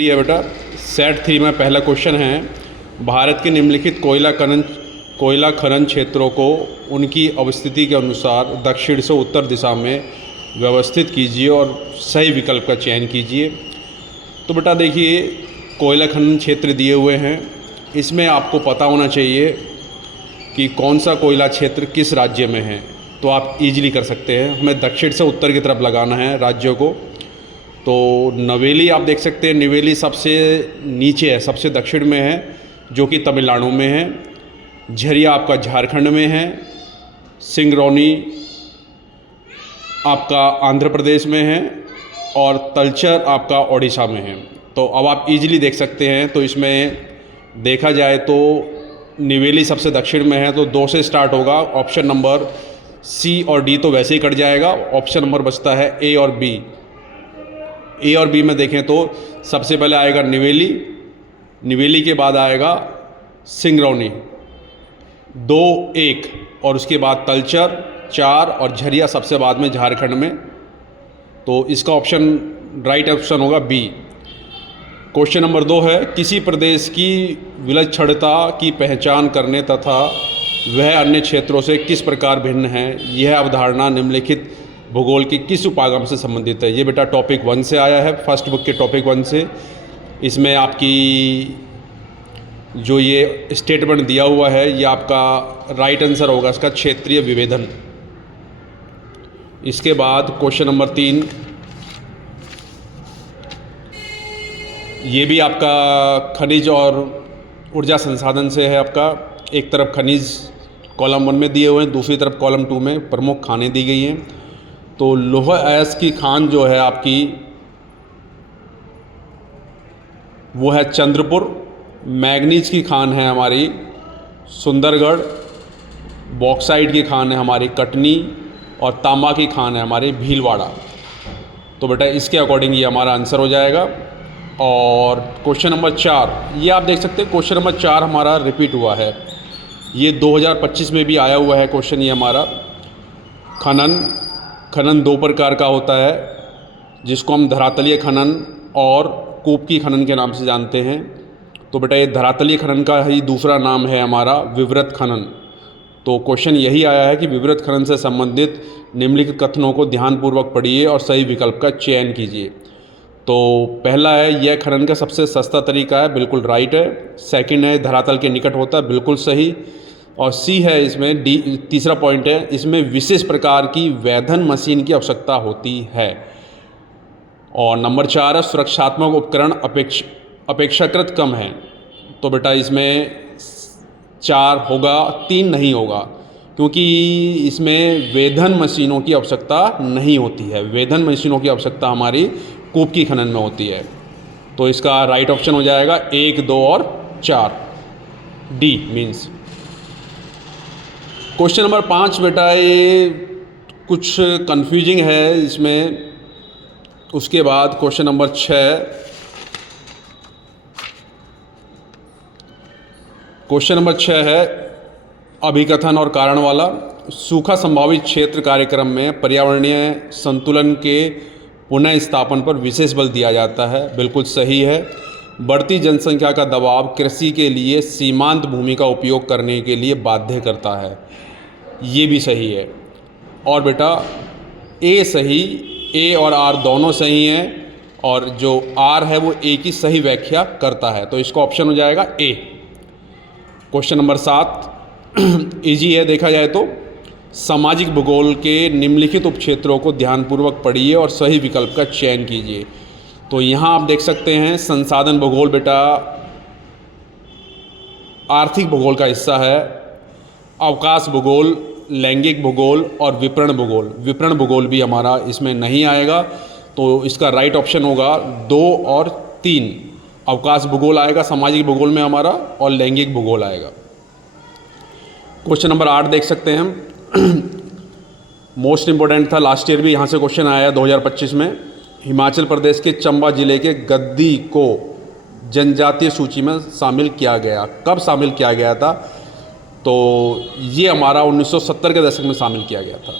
ये बेटा सेट 3 में पहला क्वेश्चन है। भारत के निम्नलिखित कोयला खनन क्षेत्रों को उनकी अवस्थिति के अनुसार दक्षिण से उत्तर दिशा में व्यवस्थित कीजिए और सही विकल्प का चयन कीजिए। तो बेटा देखिए, कोयला खनन क्षेत्र दिए हुए हैं, इसमें आपको पता होना चाहिए कि कौन सा कोयला क्षेत्र किस राज्य में है। तो आप इजीली कर सकते हैं। हमें दक्षिण से उत्तर की तरफ लगाना है राज्यों को। तो नवेली आप देख सकते हैं, नवेली सबसे नीचे है, सबसे दक्षिण में है, जो कि तमिलनाडु में है। झरिया आपका झारखंड में है। सिंगरौनी आपका आंध्र प्रदेश में है और तलचर आपका ओडिशा में है। तो अब आप इजीली देख सकते हैं। तो इसमें देखा जाए तो नवेली सबसे दक्षिण में है, तो 2 से स्टार्ट होगा। ऑप्शन नंबर सी और डी तो वैसे ही कट जाएगा। ऑप्शन नंबर बचता है ए और बी। ए और बी में देखें तो सबसे पहले आएगा नवेली, नवेली के बाद आएगा सिंगरौनी 2, 1 और उसके बाद तलचर 4 और झरिया सबसे बाद में झारखंड में। तो इसका ऑप्शन राइट ऑप्शन होगा बी। क्वेश्चन नंबर 2 है, किसी प्रदेश की विलक्षणता की पहचान करने तथा वह अन्य क्षेत्रों से किस प्रकार भिन्न है, यह अवधारणा निम्नलिखित भूगोल के किस उपागम से संबंधित है। ये बेटा टॉपिक 1 से आया है, फर्स्ट बुक के टॉपिक 1 से। इसमें आपकी जो ये स्टेटमेंट दिया हुआ है, ये आपका राइट आंसर होगा इसका, क्षेत्रीय विभेदन। इसके बाद क्वेश्चन नंबर 3, ये भी आपका खनिज और ऊर्जा संसाधन से है। आपका एक तरफ खनिज कॉलम 1 में दिए हुए हैं, दूसरी तरफ कॉलम 2 में प्रमुख खानें दी गई हैं। तो लोहा अयस्क की खान जो है आपकी, वो है चंद्रपुर। मैग्नीज की खान है हमारी सुंदरगढ़। बॉक्साइट की खान है हमारी कटनी और तांबा की खान है हमारी भीलवाड़ा। तो बेटा इसके अकॉर्डिंग ये हमारा आंसर हो जाएगा। और क्वेश्चन नंबर 4, ये आप देख सकते हैं, क्वेश्चन नंबर 4 हमारा रिपीट हुआ है। ये 2025 में भी आया हुआ है क्वेश्चन। ये हमारा खनन 2 प्रकार का होता है, जिसको हम धरातलीय खनन और कूप की खनन के नाम से जानते हैं। तो बेटा ये धरातलीय खनन का ही दूसरा नाम है हमारा विवृत खनन। तो क्वेश्चन यही आया है कि विवृत खनन से संबंधित निम्नलिखित कथनों को ध्यानपूर्वक पढ़िए और सही विकल्प का चयन कीजिए। तो पहला है, यह खनन का सबसे सस्ता तरीका है, बिल्कुल राइट है। सेकंड है, धरातल के निकट होता है, बिल्कुल सही। और सी है इसमें, डी तीसरा पॉइंट है, इसमें विशेष प्रकार की वैधन मशीन की आवश्यकता होती है। और नंबर 4 है, सुरक्षात्मक उपकरण अपेक्षाकृत कम है। तो बेटा इसमें 4 होगा, 3 नहीं होगा, क्योंकि इसमें वेधन मशीनों की आवश्यकता नहीं होती है। वेधन मशीनों की आवश्यकता हमारी कूप की खनन में होती है। तो इसका राइट ऑप्शन हो जाएगा 1, 2 और 4, डी मीन्स। क्वेश्चन नंबर 5 बेटा ये कुछ कंफ्यूजिंग है इसमें। उसके बाद क्वेश्चन नंबर 6, क्वेश्चन नंबर 6 है अभिकथन और कारण वाला। सूखा संभावित क्षेत्र कार्यक्रम में पर्यावरणीय संतुलन के पुनः स्थापन पर विशेष बल दिया जाता है, बिल्कुल सही है। बढ़ती जनसंख्या का दबाव कृषि के लिए सीमांत भूमि का उपयोग करने के लिए बाध्य करता है, ये भी सही है। और बेटा ए सही, ए और आर दोनों सही हैं, और जो आर है वो ए की सही व्याख्या करता है। तो इसका ऑप्शन हो जाएगा ए। क्वेश्चन नंबर 7 इजी है देखा जाए तो। सामाजिक भूगोल के निम्नलिखित उपक्षेत्रों को ध्यानपूर्वक पढ़िए और सही विकल्प का चयन कीजिए। तो यहाँ आप देख सकते हैं, संसाधन भूगोल बेटा आर्थिक भूगोल का हिस्सा है। अवकाश भूगोल, लैंगिक भूगोल और विपणन भूगोल। विपणन भूगोल भी हमारा इसमें नहीं आएगा। तो इसका राइट ऑप्शन होगा 2 और 3। अवकाश भूगोल आएगा सामाजिक भूगोल में हमारा, और लैंगिक भूगोल आएगा। क्वेश्चन नंबर 8 देख सकते हैं हम। मोस्ट इंपॉर्टेंट था, लास्ट ईयर भी यहाँ से क्वेश्चन आया है 2025 में। हिमाचल प्रदेश के चंबा जिले के गद्दी को जनजातीय सूची में शामिल किया गया, कब शामिल किया गया था? तो ये हमारा 1970 के दशक में शामिल किया गया था।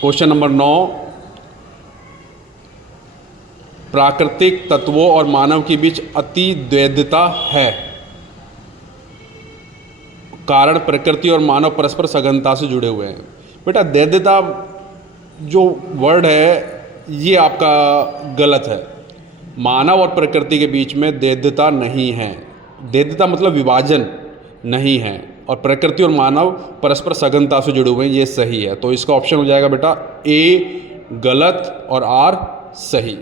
क्वेश्चन नंबर 9, प्राकृतिक तत्वों और मानव के बीच अति द्वैधता है। कारण प्रकृति और मानव परस्पर सघनता से जुड़े हुए हैं। बेटा द्वैधता जो वर्ड है ये आपका गलत है। मानव और प्रकृति के बीच में द्वैधता नहीं है। द्वैधता मतलब विभाजन नहीं है, और प्रकृति और मानव परस्पर सघनता से जुड़े हुए हैं, ये सही है। तो इसका ऑप्शन हो जाएगा बेटा ए गलत और आर सही।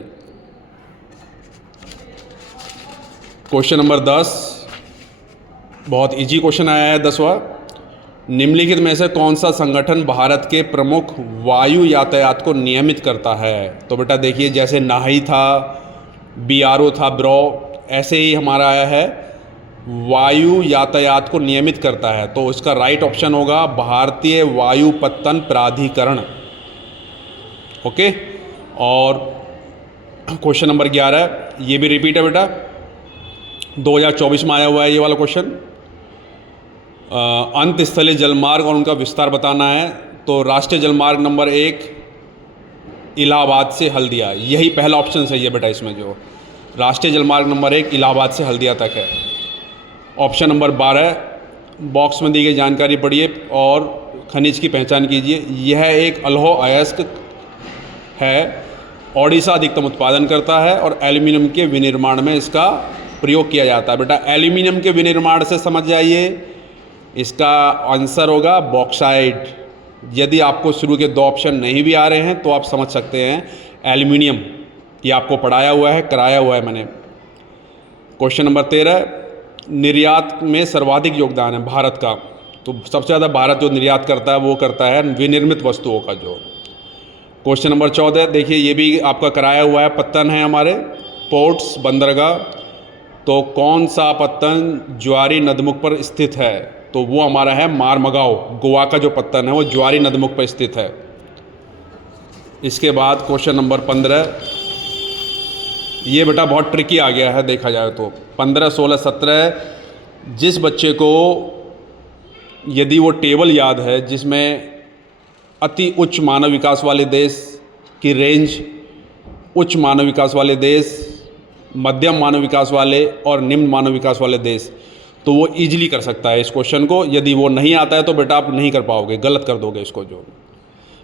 क्वेश्चन नंबर 10 बहुत इजी क्वेश्चन आया है 10वां। निम्नलिखित में से कौन सा संगठन भारत के प्रमुख वायु यातायात को नियमित करता है? तो बेटा देखिए, जैसे नाही था, BRO था, ब्रो, ऐसे ही हमारा आया है वायु यातायात को नियमित करता है। तो इसका राइट ऑप्शन होगा भारतीय वायुपत्तन प्राधिकरण। ओके। और क्वेश्चन नंबर 11 ये भी रिपीट है बेटा, 2024 में आया हुआ है ये वाला क्वेश्चन। अंतस्थलीय जलमार्ग और उनका विस्तार बताना है। तो राष्ट्रीय जलमार्ग नंबर 1 इलाहाबाद से हल्दिया, यही पहला ऑप्शन सही है बेटा इसमें। जो राष्ट्रीय जलमार्ग नंबर 1 इलाहाबाद से हल्दिया तक है। ऑप्शन नंबर 12 बॉक्स में दी गई जानकारी पढ़िए और खनिज की पहचान कीजिए। यह एक अल्हो अयस्क है, ओडिशा अधिकतम उत्पादन करता है और एल्यूमिनियम के विनिर्माण में इसका प्रयोग किया जाता है। बेटा एल्यूमिनियम के विनिर्माण से समझ जाइए, इसका आंसर होगा बॉक्साइट। यदि आपको शुरू के 2 ऑप्शन नहीं भी आ रहे हैं तो आप समझ सकते हैं एल्यूमिनियम, ये आपको पढ़ाया हुआ है, कराया हुआ है मैंने। क्वेश्चन नंबर 13 निर्यात में सर्वाधिक योगदान है भारत का। तो सबसे ज़्यादा भारत जो निर्यात करता है वो करता है विनिर्मित वस्तुओं का जो। क्वेश्चन नंबर 14 देखिए, ये भी आपका कराया हुआ है, पत्तन है हमारे पोर्ट्स बंदरगाह। तो कौन सा पत्तन ज्वारी नदमुख पर स्थित है? तो वो हमारा है मारमगांव, गोवा का जो पत्तन है वो ज्वारी नदमुख पर स्थित है। इसके बाद क्वेश्चन नंबर 15 ये बेटा बहुत ट्रिकी आ गया है देखा जाए तो। 15, 16, 17 जिस बच्चे को यदि वो टेबल याद है जिसमें अति उच्च मानव विकास वाले देश की रेंज, उच्च मानव विकास वाले देश, मध्यम मानव विकास वाले और निम्न मानव विकास वाले देश, तो वो इजीली कर सकता है इस क्वेश्चन को। यदि वो नहीं आता है तो बेटा आप नहीं कर पाओगे, गलत कर दोगे इसको। जो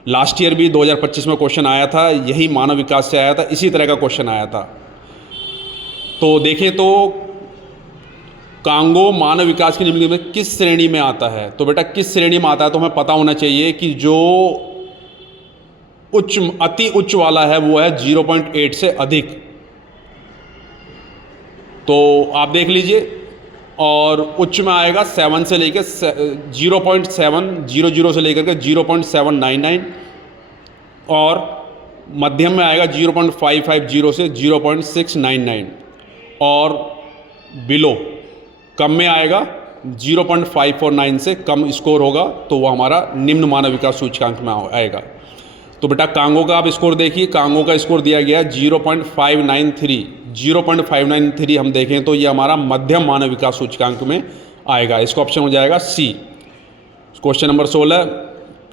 लास्ट ईयर भी 2025 में क्वेश्चन आया था, यही मानव विकास से आया था, इसी तरह का क्वेश्चन आया था। तो देखें तो कांगो मानव विकास की निम्नलिखित में किस श्रेणी में आता है? तो बेटा किस श्रेणी में आता है तो हमें पता होना चाहिए कि जो उच्च अति उच्च वाला है वो है 0.8 से अधिक। तो आप देख लीजिए, और उच्च में आएगा 7 से लेकर 0.700 से लेकर के 0.799, और मध्यम में आएगा 0.550 से 0.699, और बिलो कम में आएगा 0.549 से कम स्कोर होगा तो वो हमारा निम्न मानव विकास सूचकांक में आएगा। तो बेटा कांगो का आप स्कोर देखिए, कांगो का स्कोर दिया गया 0.593। 0.593 हम देखें तो ये हमारा मध्यम मानव विकास सूचकांक में आएगा। इसका ऑप्शन हो जाएगा सी। क्वेश्चन नंबर 16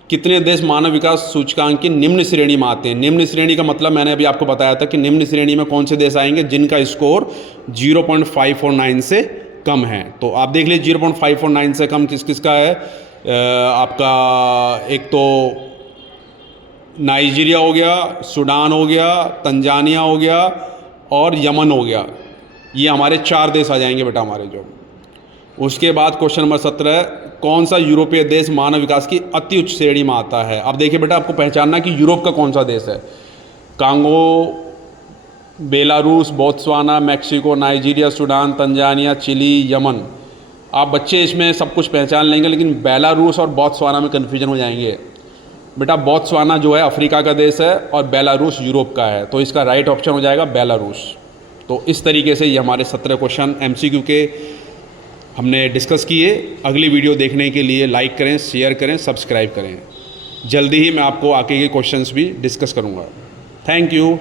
कितने देश मानव विकास सूचकांक की निम्न श्रेणी में आते हैं? निम्न श्रेणी का मतलब मैंने अभी आपको बताया था कि निम्न श्रेणी में कौन से देश आएंगे जिनका स्कोर 0.549 से कम है। तो आप देख लीजिए 0.549 से कम किस किस का है। आपका एक तो नाइजीरिया हो गया, सूडान हो गया, तंजानिया हो गया और यमन हो गया। ये हमारे 4 देश आ जाएंगे बेटा हमारे जो। उसके बाद क्वेश्चन नंबर 17 कौन सा यूरोपीय देश मानव विकास की अति उच्च श्रेणी में आता है? अब देखिए बेटा आपको पहचानना कि यूरोप का कौन सा देश है। Congo, Belarus, Botswana, Mexico, Nigeria, Sudan, Tanzania, Chile, Yemen. आप बच्चे इसमें सब कुछ पहचान लेंगे, लेकिन बेलारूस और बोत्सवाना में कन्फ्यूजन हो जाएंगे। बेटा बोत्सवाना जो है अफ्रीका का देश है और बेलारूस यूरोप का है, तो इसका राइट ऑप्शन हो जाएगा बेलारूस। तो इस तरीके से ये हमारे 17 क्वेश्चन MCQ के हमने डिस्कस किए। अगली वीडियो देखने के लिए लाइक करें, शेयर करें, सब्सक्राइब करें। जल्दी ही मैं आपको आगे के क्वेश्चंस भी डिस्कस करूँगा। Thank you.